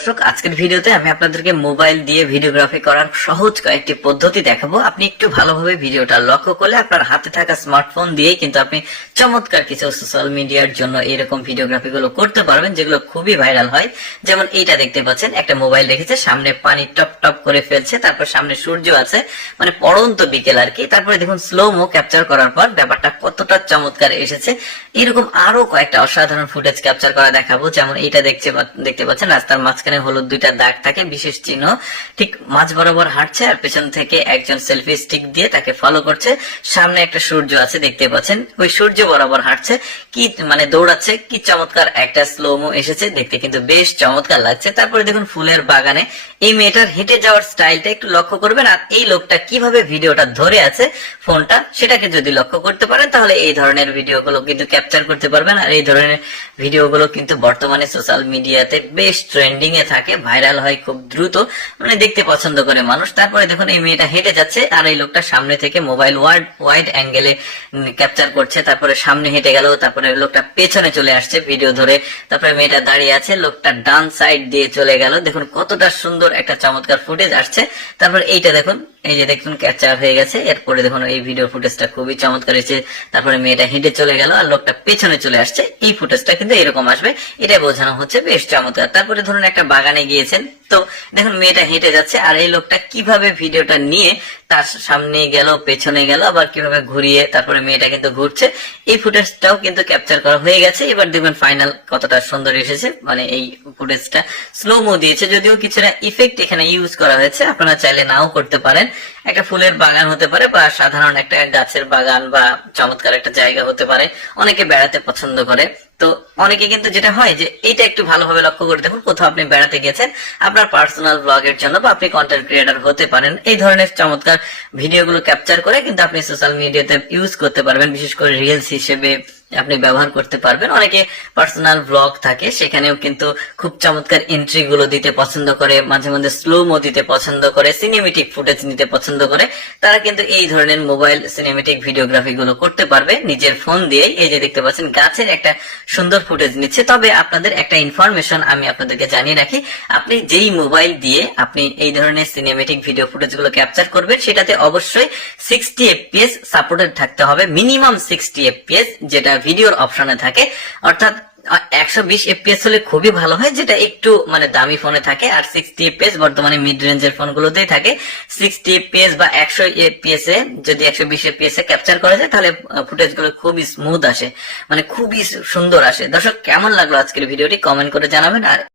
দর্শক, আজকের ভিডিওতে আমি আপনাদেরকে মোবাইল দিয়ে ভিডিওগ্রাফি করার সহজ কয়েকটি পদ্ধতি দেখাবো। আপনি একটু ভালোভাবে ভিডিওটা লক্ষ্য করলে আপনার হাতে থাকা স্মার্টফোন দিয়েই কিন্তু আপনি চমৎকার কিছু সোশ্যাল মিডিয়ার জন্য এরকম ভিডিওগ্রাফি গুলো করতে পারবেন, যেগুলো খুবই ভাইরাল হয়। যেমন এইটা দেখতে পাচ্ছেন, একটা মোবাইল রেখেছে সামনে পানি টপ টপ করে ফেলছে, তারপর সামনে সূর্য আছে মানে পড়ন্ত বিকেল আর কি। তারপরে দেখুন স্লো মো ক্যাপচার করার পর ব্যাপারটা কতটা চমৎকার এসেছে। এরকম আরও কয়েকটা অসাধারণ ফুটেজ ক্যাপচার করা দেখাবো। যেমন এইটা দেখছে দেখতে পাচ্ছেন, রাস্তার মাঝখানে হলুদ দুইটা দাগ থাকে, বিশেষ চিহ্ন। ঠিক মাঝ বরাবর হাঁটছে আর পেছন থেকে একজন সেলফি স্টিক দিয়ে তাকে ফলো করছে। সামনে একটা সূর্য আছে, দেখতে পাচ্ছেন। ওই সূর্য বরাবর হাঁটছে। কি মানে দৌড়াচ্ছে, কি চমৎকার একটা স্লোমো এসেছে। দেখতে কিন্তু বেশ চমৎকার লাগছে। তারপরে দেখুন ফুলের বাগানে। এই মেয়েটার হেঁটে যাওয়ার স্টাইলটা একটু লক্ষ্য করবেন। আর এই লোকটা কীভাবে ভিডিওটা ধরে আছে ফোনটা, সেটাকে যদি লক্ষ্য করতে পারেন, তাহলে এই ধরনের ভিডিওগুলো কিন্তু ক্যাপচার করতে পারবেন আর এই ধরনের ভিডিওগুলো কিন্তু বর্তমানে সোশ্যাল মিডিয়াতে বেশ ট্রেন্ডিং এ থাকে ভাইরাল হয় খুব দ্রুত মানে দেখতে পছন্দ করে মানুষ। তারপরে দেখুন এই মেয়েটা হেঁটে যাচ্ছে আর এই লোকটা সামনে থেকে মোবাইল ওয়ার্ড ওয়াইড অ্যাঙ্গেলে ক্যাপচার করছে। তারপরে সামনে হেঁটে গেল, তারপরে লোকটা পেছনে চলে আসছে ভিডিও ধরে। তারপরে মেয়েটা দাঁড়িয়ে আছে, লোকটা ডান সাইড দিয়ে চলে গেল। দেখুন কতটা সুন্দর একটা চমৎকার ফুটেজ আসছে। তারপর এইটা দেখুন, এই যে দেখুন ক্যাপচার হয়ে গেছে। এরপরে দেখুন এই ভিডিও ফুটেজটা খুবই চমৎকার তারপরে মেয়েটা হেঁটে চলে গেল আর লোকটা পেছনে চলে আসছে। এই ফুটেজটা কিন্তু এরকম আসবে। এটা বোঝানো হচ্ছে বেশ চমৎকার। তারপরে ধরুন একটা বাগানে গিয়েছেন। তো দেখুন, মেয়েটা হেঁটে যাচ্ছে আর এই লোকটা কীভাবে ভিডিওটা নিয়ে তার সামনে গেল, পেছনে গেল, আবার কীভাবে ঘুরিয়ে তারপরে মেয়েটা কিন্তু ঘুরছে। এই ফুটেজটাও কিন্তু ক্যাপচার করা হয়ে গেছে। এবার দেখবেন ফাইনাল কতটা সুন্দর এসেছে। মানে এই ফুটেজটা স্লো মো দিয়েছে, যদিও কিছুটা ইফেক্ট এখানে ইউজ করা হয়েছে। আপনারা চাইলে নাও করতে পারেন। একটা ফুলের বাগান হতে পারে বা সাধারণ একটা গাছের বাগান বা চমৎকার একটা জায়গা হতে পারে। অনেকে বেড়াতে পছন্দ করে। তো অনেকে কিন্তু যেটা হয় যে এটা একটু ভালোভাবে লক্ষ্য করে দেখুন কোথাও আপনি বেড়াতে গেছেন, আপনার পার্সোনাল ব্লগের জন্য বা আপনি কন্টেন্ট ক্রিয়েটার হতে পারেন। এই ধরনের চমৎকার ভিডিওগুলো ক্যাপচার করে কিন্তু আপনি সোশ্যাল মিডিয়াতে ইউজ করতে পারবেন, বিশেষ করে রিলস হিসেবে আপনি ব্যবহার করতে পারবেন। অনেকে পার্সোনাল ব্লগ থাকে, সেখানেও কিন্তু খুব চমৎকার এন্ট্রি গুলো দিতে পছন্দ করে, মাঝে মাঝে স্লো মো দিতে পছন্দ করে সিনেমেটিক ফুটেজ নিতে পছন্দ করে। তারা কিন্তু এই ধরনের মোবাইল সিনেমেটিক ভিডিওগ্রাফি গুলো করতে পারবে নিজের ফোন দিয়ে এই যে দেখতে পাচ্ছেন, গাছের একটা সুন্দর ফুটেজ নিচ্ছে, তবে আপনাদের একটা ইনফরমেশন আমি আপনাদেরকে জানিয়ে রাখি। আপনি যেই মোবাইল দিয়ে আপনি এই ধরনের সিনেমেটিক ভিডিও ফুটেজগুলো ক্যাপচার করবেন, সেটাতে অবশ্যই সিক্সটি এফপিএস সাপোর্টেড থাকতে হবে মিনিমাম সিক্সটি এফপিএস যেটা ভিডিওর অপশনে থাকে। অর্থাৎ একশো বিশ এফপিএস হলে খুবই ভালো হয়, যেটা একটু মানে দামি ফোনে থাকে, আর সিক্সটি এফপিএস বর্তমানে মিড রেঞ্জের ফোনগুলোতেই থাকে। সিক্সটি এফপিএস বা একশো এফপিএস এ যদি একশো বিশ এফপিএস এ ক্যাপচার করা যায়, তাহলে ফুটেজগুলো খুবই স্মুথ আসে মানে খুবই সুন্দর আসে। দর্শক, কেমন লাগল আজকের ভিডিওটি? কমেন্ট করে জানাবেন, আর